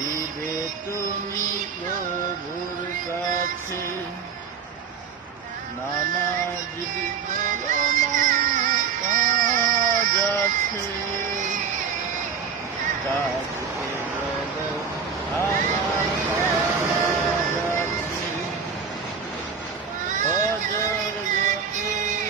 দিবে তুমি প্রভুর কাছে। নানা যদি বলো না কাজ আছে, কাজ